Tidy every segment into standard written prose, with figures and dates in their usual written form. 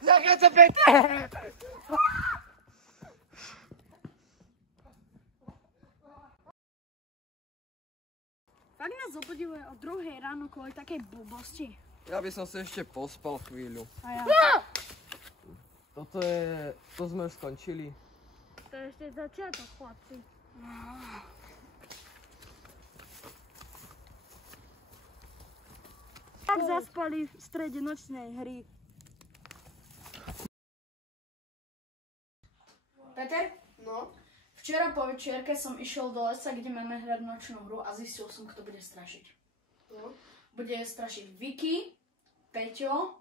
Zakať sa, Peter! Fakt nás zobudili o 2:00 ráno kvôli takej blbosti. Ja by som si ešte pospal chvíľu. A ja. To sme už skončili. To je ešte začiatok, chlapci. Tak zaspali v strede nočnej hry. Peter? No? Včera po večierke som išiel do lesa, kde máme hrať nočnú hru a zistil som, kto bude strašiť. No? Bude strašiť Vicky, Peťo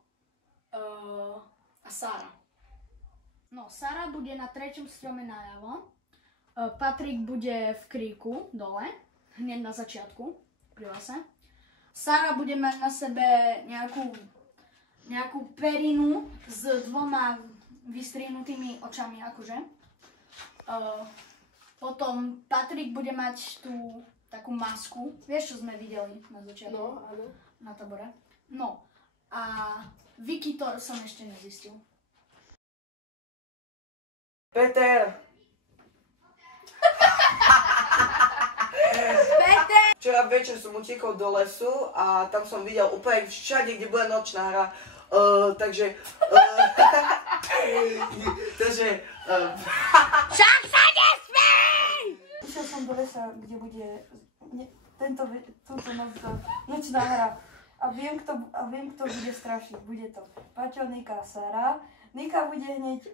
a Sára. No, Sára bude na 3. strome naľavo, Patrik bude v kríku dole, hneď na začiatku, pri lese. Sára bude mať na sebe nejakú perinu s 2 vystrihnutými očami, akože. Potom Patrik bude mať tú takú masku, vieš, čo sme videli na začiatku? No, áno. Na tabore. No, a Vicky to som ešte nezistil. Peter! Peter! Včera večer som utekol do lesu a tam som videl úplne všade, kde bola nočná hra. Takže... Však sa nesmej! Išiel som do lesa, kde bude túto noc nočná hra. A viem, kto bude strašiť. Bude to Paťo, Nika a Sára. Nika bude hneď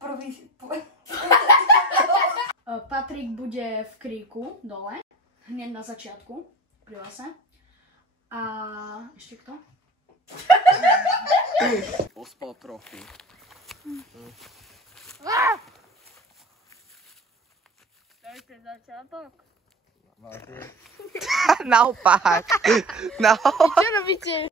prvý... Patrik bude v kríku dole, hneď na začiatku, pri lese. A ešte kto? Pospal trochu. To je začiatok. Naopak. Čo robíte?